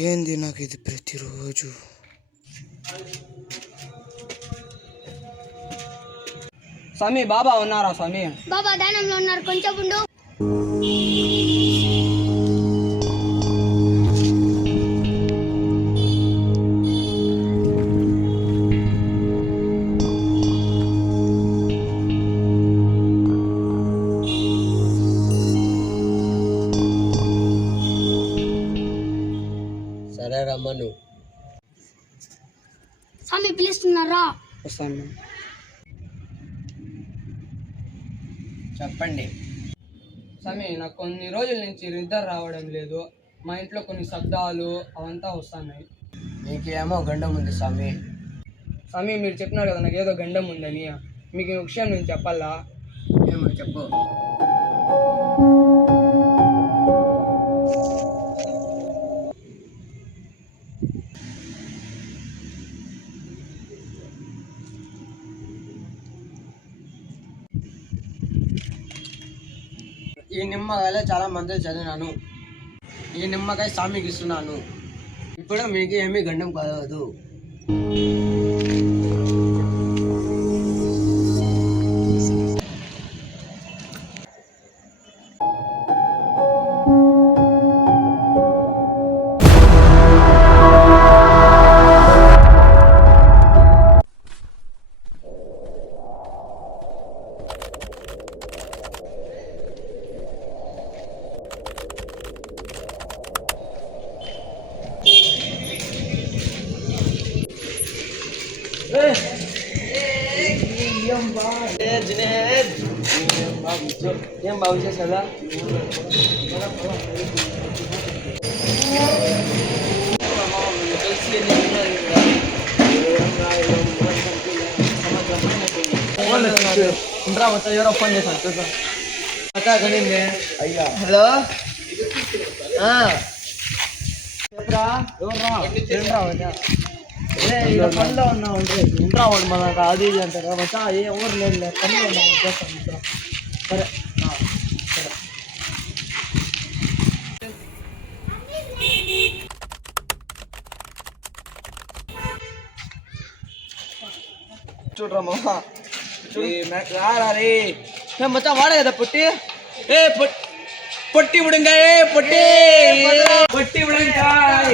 ఏంది నాకు ఇది ప్రతిరోజు. స్వామి బాబా ఉన్నారా స్వామి? బాబా ధ్యానంలో ఉన్నారు, కొంచెం ఉండు. సరే రమ్మను. స్వామి పిలుస్తున్నారా? వస్తాను. చెప్పండి. స్వామి నాకు కొన్ని రోజుల నుంచి నిద్ర రావడం లేదు. మా ఇంట్లో కొన్ని శబ్దాలు అవంతా వస్తున్నాయి. నీకేమో గండం ఉంది స్వామి. స్వామి మీరు చెప్పినారు కదా నాకు ఏదో గండం ఉందని. మీకు ఈ విషయం నేను చెప్పాలా? ఏమో చెప్పు. ఈ నిమ్మకాయలో చాలా మంది చదివినాను. ఈ నిమ్మకాయ స్వామికి ఇస్తున్నాను. ఇప్పుడు మీకు ఏమీ గండం కలగదు. ఏం బాగు చేసేదా? ఎవరో ఫోన్ చేశాను చూద్దాం. అయ్యా హలో చెప్పరా? ఎవరు ఇలా పనిలో ఉన్నావు అంటే ఉండరావాడు మనకు అది ఇది అంటారా మచ్చా? ఏ ఊరు లేదు పనిలో ఉన్నాము చేస్తాం. సరే సరే. చూడరా మామ రారా రే. మచ్చా వాడే కదా పొట్టి. పొట్టి ఉడంకాయ పొట్టి పొట్టి ఉడంకాయ.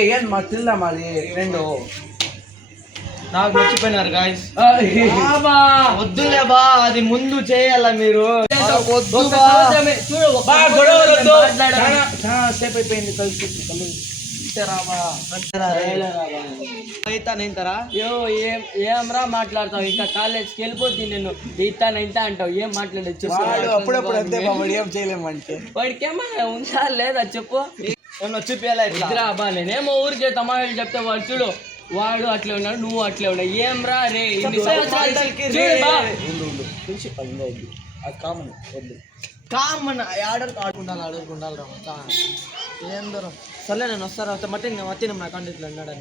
ఏం మా తిల్లా మాది ఫ్రెండ్. నాకు మర్చిపోయినారు గాయస్. వద్దులే బా, అది ముందు చేయాలా మీరు. సేపు అయిపోయింది కలిసి. ఏమరా మాట్లాడతావు? ఇంకా కాలేజ్కి వెళ్ళిపోతుంది నేను. ఇత్తా అంటావు, ఏం మాట్లాడచ్చు? అప్పుడప్పుడు అంతే బాబు, ఏం చేయలేమంటే. వాడికి ఏమన్నా ఉందా లేదా చెప్పు. చూపించాలా ఇద్దరా బా? నేనేమో ఊరికే తమాషాలు చెప్తే వాడు చూడు, వాడు అట్లే ఉన్నాడు, నువ్వు అట్లే ఉన్నావు. ఏం రా రే కామన్ ఆడుకుండాలి రా. ఏం దూరం. సర్లే నేను వస్తారా? మట్టి నా కాంటాక్ట్లో ఉన్నాడా?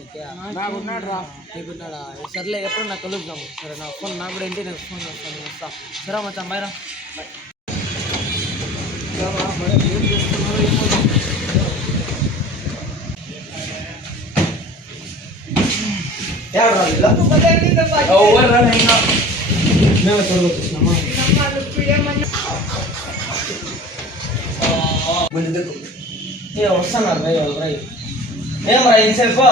ఉన్నాడు రా. నీకున్నాడా? సర్లే ఎప్పుడు నాకు కలుద్దాము. సరే నా ఫోన్ నాకు కూడా ఏంటి, నేను ఫోన్ చేస్తాను. వస్తా. సరే మచ్చా బాయ్ రా. వస్తున్నారు రై. ఏం రా ఇంతసేపు?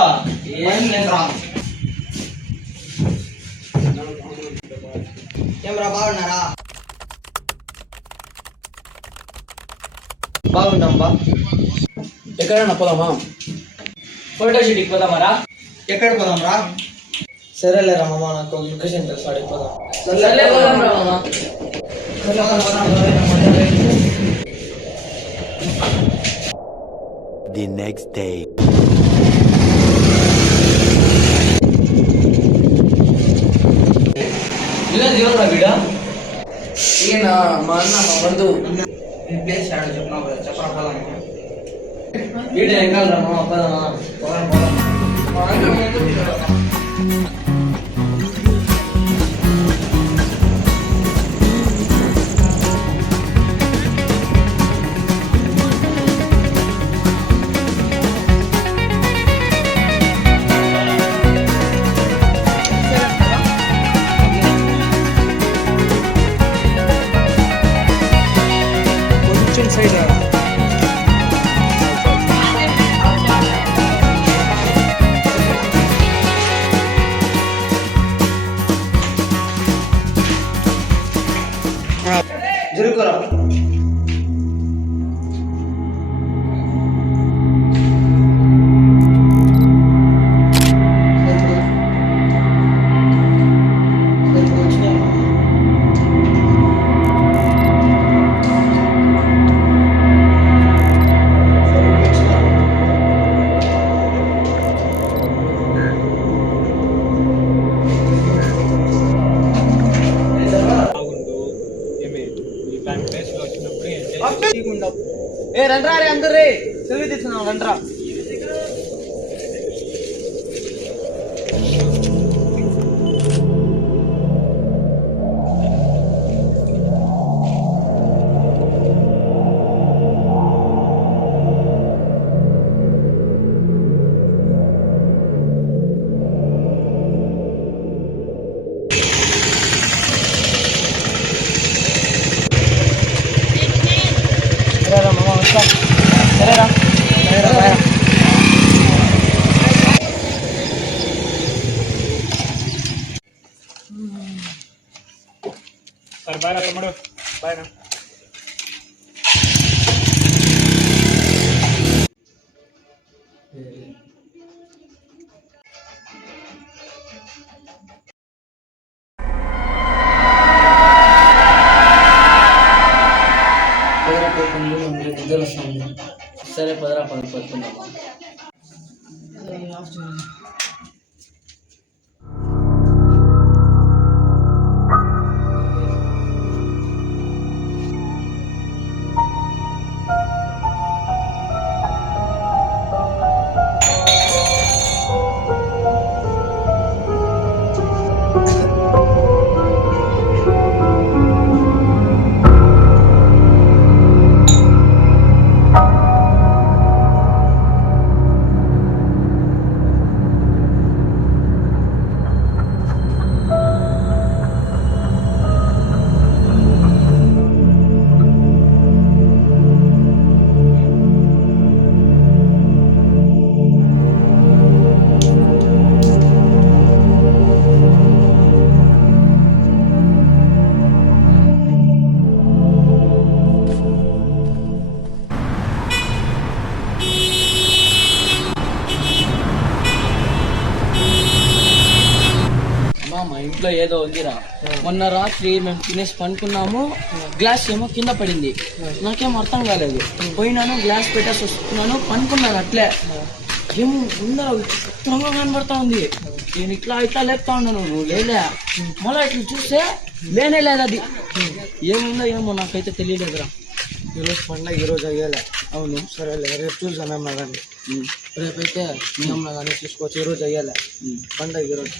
ఏమరా బాగున్నారా? బాగున్నాం బా. ఎక్కడైనా పోదామా? ఫోటో షూట్కి పోదామరా? ఎక్కడ పోదాం రా? సరేలేరా మామ, నాకు లొకేషన్ తెలుసు, అడిగి పోదాం. The next day. ఇలా దేవుడు వీడా? ఈయన మా అన్న, మా బంధువు. ఈ ప్లేస్ చెప్పరా పోదాం. వీడు ఎక్కాలి రా మామ, పోదామా? సైడ్ రా. జరుగురా. ఏ రండ్రా రే అందరు రే సెల్ఫీ తీసుకున్నాం రండ్రా. సరేరా మామ వస్తా. సరేరా సరేరా బాయ్. సరే బాయ్ రా తమ్ముడు, బాయ్ నా. నిద్ర వస్తుంది. సరే పదరా పడుకుందామా. మా ఇంట్లో ఏదో ఉందిరా. మొన్న రాత్రి మేము తినేసి పనుకున్నాము, గ్లాస్ ఏమో కింద పడింది. నాకేం అర్థం కాలేదు. పోయినాను గ్లాస్ పెట్టేసి వస్తున్నాను, పనుకున్నాను అట్లే. ఏమో ఉందా విచిత్రంగా కనబడతా ఉంది. నేను ఇట్లా ఇట్లా లేపుతా ఉన్నాను, నువ్వు లేలే. మళ్ళీ ఇట్లా చూస్తే లేనే లేదు అది. ఏముందో ఏమో నాకైతే తెలియలేదురా. ఈరోజు పండుగ ఈరోజు అయ్యేలే. అవును సరేలే రేపు చూసి అమ్మమ్మ కానీ రేపైతే మీ అమ్మ కానీ చూసుకోవచ్చు. ఈరోజు అయ్యేలే పండుగ ఈరోజు.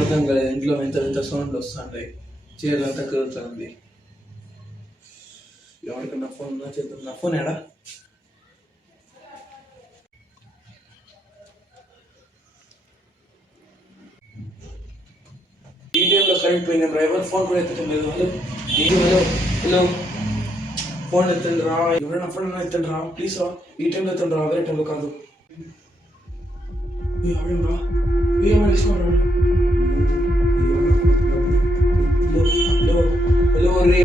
అర్థం కాలేదు. ఇంట్లో ఎంత ఎంత సౌండ్ వస్తుంటాయి, చీరలు అంతా కదులుతుంది. ఎవరికన్నా ఫోన్ చేద్దాం. నా ఫోన్ ఏడా? టైంలో కరెంట్ పోయింది రా, ఎవరు ఫోన్ కూడా ఎత్తటం లేదు. హలో ఫోన్ ఎత్తండి రా, ఎవరైనా ఫోన్ ఎత్తండి రా ప్లీజ్ రా. ఈ టైంలో ఎత్తండి రా, వేరే టైంలో కాదు. రా ఏమని ఇష్టం రా. హలో రే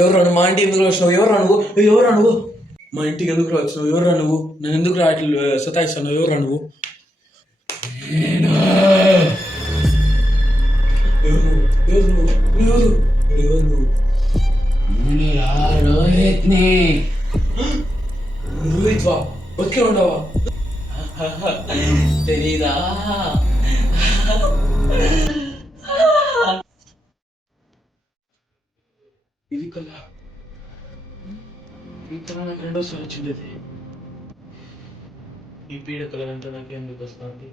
ఎవరు మా ఇంటికి ఎందుకు వచ్చినావు? ఎవరు నువ్వు మా ఇంటికి ఎందుకు వచ్చినావు? ఎవరు నువ్వు? నేను ఎందుకు అట్లా సతాయిస్తాను? ఎవరు నువ్వు? రోహిత్ వా, బతికే ఉండవా? తెలీదా? ఇది కళ నాకు రెండోసారి వచ్చింది. ఈ పీడ కలర్ అంటే నాకు ఎందుకు వస్తుంది?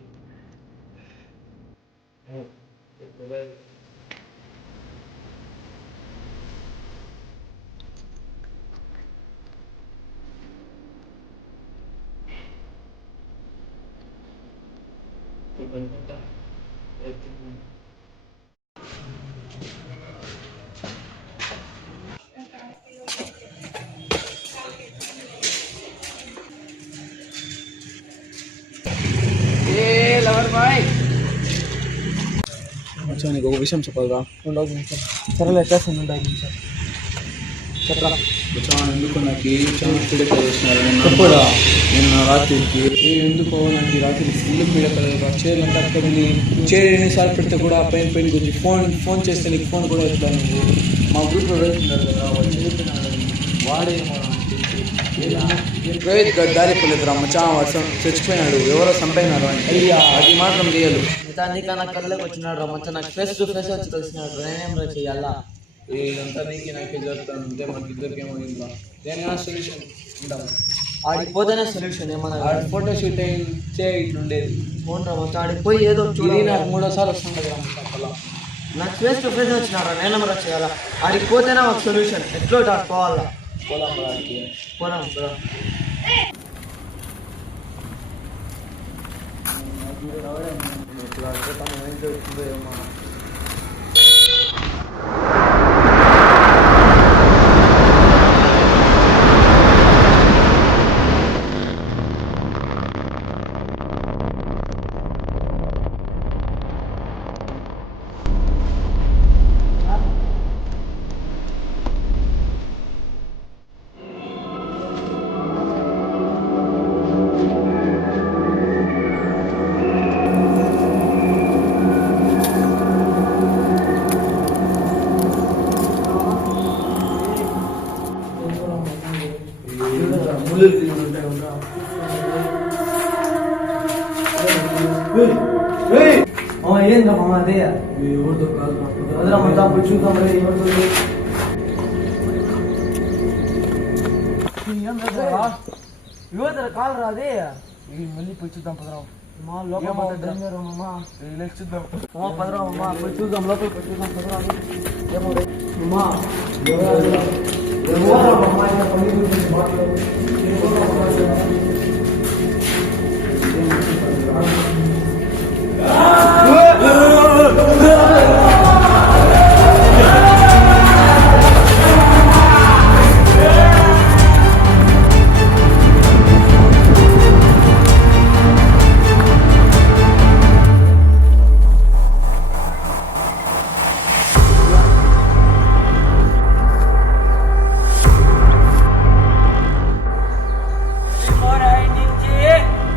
నీకు ఒక విషయం చెప్పాలిరా. ఉండవు నిమిషం సరేలే ఎట్టేస్తాను, ఉండవు నిమిషం చెప్పరా. ఎందుకు నాకు చాలా పీడ కలిగిస్తున్నారు చెప్పడా. నిన్న రాత్రికి ఎందుకో నాకు రాత్రి ఫుల్ పీడ కలిగి చీరలంతా అక్కడిని చీర ఎన్నిసార్లు పెడితే కూడా పైన కొంచెం ఫోన్ చేస్తే నీకు ఫోన్ కూడా వస్తాను. మా గ్రూప్లో వెళ్తున్నారు కదా, వాడేమో రోహిత్ గారు దారి పోలేదురా మచ్చా, చచ్చిపోయినాడు, ఎవరో చంపైనారు అని. అయ్యా అది మాత్రం రియల్. నీకన్నా కళ్ళకి వచ్చినాడు రా మచ్చా, నాకు ఫేస్ టు ఫేస్ వచ్చి కలిసినాడు. నేనేం రా చెయ్యాలా? ఇదంతా నీకు నాకే జరుగుతాను అంటే మనకి ఇద్దరికి ఏమో ఇంకా దేనికైనా సొల్యూషన్ ఉంటాము. ఆడికి పోతేనే సొల్యూషన్. ఏమన్నా ఫోటో షూట్ ఇట్లుండేది. ఫోన్ రా మచ్చా, ఆడికి పోయి ఏదో చూడాలి. నాకు 3వ సారి వస్తుంది అలా. నాకు ఫేస్ టు ఫేస్ వచ్చినారా, నేనేం రా చేయాలా? ఆడికి పోతేనే ఒక సొల్యూషన్. ఎట్లో ఆడికి పోవాలా? పోదాం. ఏంద్రా మామ అదే ఎవరితో కాదు వదరా మొత్తం అప్పుడు చూద్దాం. ఎవరితో కాల్ రా అదే, మళ్ళీ పోయి చూద్దాం పదరా. మా లోపల చూద్దాం పదరా. మా పోయి చూద్దాం, లోపల పోయి చూద్దాం పదరా. ఏమో మా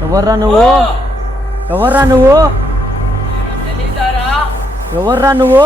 ఎవర్రా నువ్వు? ఎవర్రా నువ్వు?